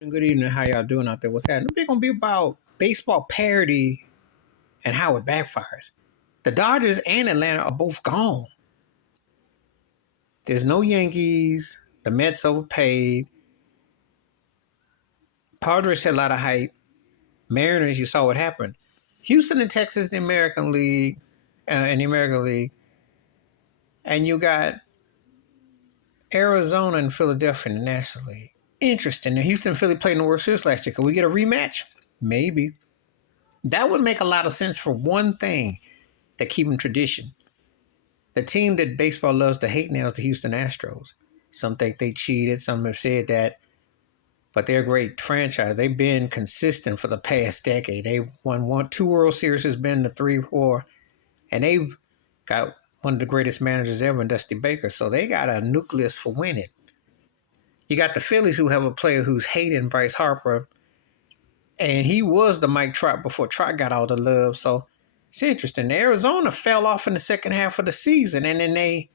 Good evening. How y'all doing out there? What's happening? We're gonna be about baseball parity and how it backfires. The Dodgers and Atlanta are both gone. There's no Yankees. The Mets overpaid. Padres had a lot of hype. Mariners, you saw what happened. Houston and Texas in the American League, and you got Arizona and Philadelphia in the National League. Interesting. Now, Houston and Philly played in the World Series last year. Could we get a rematch? Maybe. That would make a lot of sense for one thing that keep them tradition. The team that baseball loves to hate now is the Houston Astros. Some think they cheated. Some have said that. But they're a great franchise. They've been consistent for the past decade. They won two World Series, has been the 3-4. And they've got one of the greatest managers ever in Dusty Baker. So they got a nucleus for winning. You got the Phillies who have a player who's hating Bryce Harper. And he was the Mike Trout before Trout got all the love. So it's interesting. Arizona fell off in the second half of the season, and then they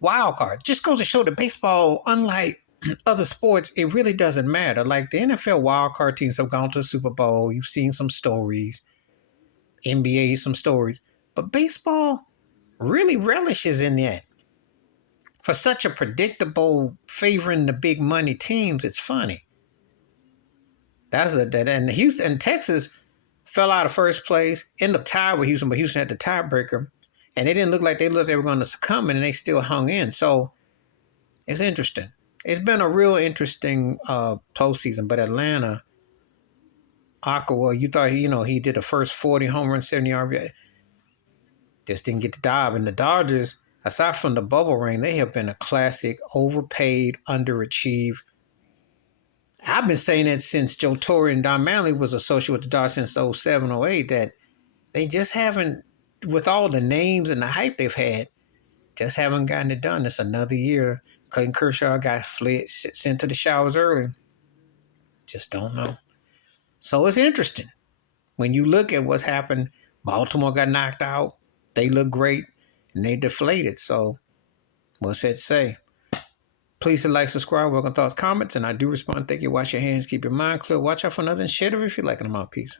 wild card. Just goes to show that baseball, unlike other sports, it really doesn't matter. Like the NFL wild card teams have gone to the Super Bowl. You've seen some stories, NBA some stories, but baseball really relishes in that. For such a predictable favoring the big money teams, it's funny. And Houston and Texas fell out of first place, ended up tied with Houston, but Houston had the tiebreaker. And they didn't look like they were going to succumb, and they still hung in. So it's interesting. It's been a real interesting postseason. But Atlanta, Aqua, you thought he did the first 40 home run, 70 RBI. Just didn't get the job. And the Dodgers, aside from the bubble reign, they have been a classic, overpaid, underachieved. I've been saying that since Joe Torre and Don Manley was associated with the Dodgers since 07, 08, that they just haven't, with all the names and the hype they've had, just haven't gotten it done. It's another year. Clayton Kershaw got sent to the showers early. Just don't know. So it's interesting. When you look at what's happened, Baltimore got knocked out. They look great, and they deflated. So what's that say? Please like, subscribe, welcome thoughts, comments, and I do respond. Thank you. Wash your hands. Keep your mind clear. Watch out for nothing. Share it if you like them out. Peace.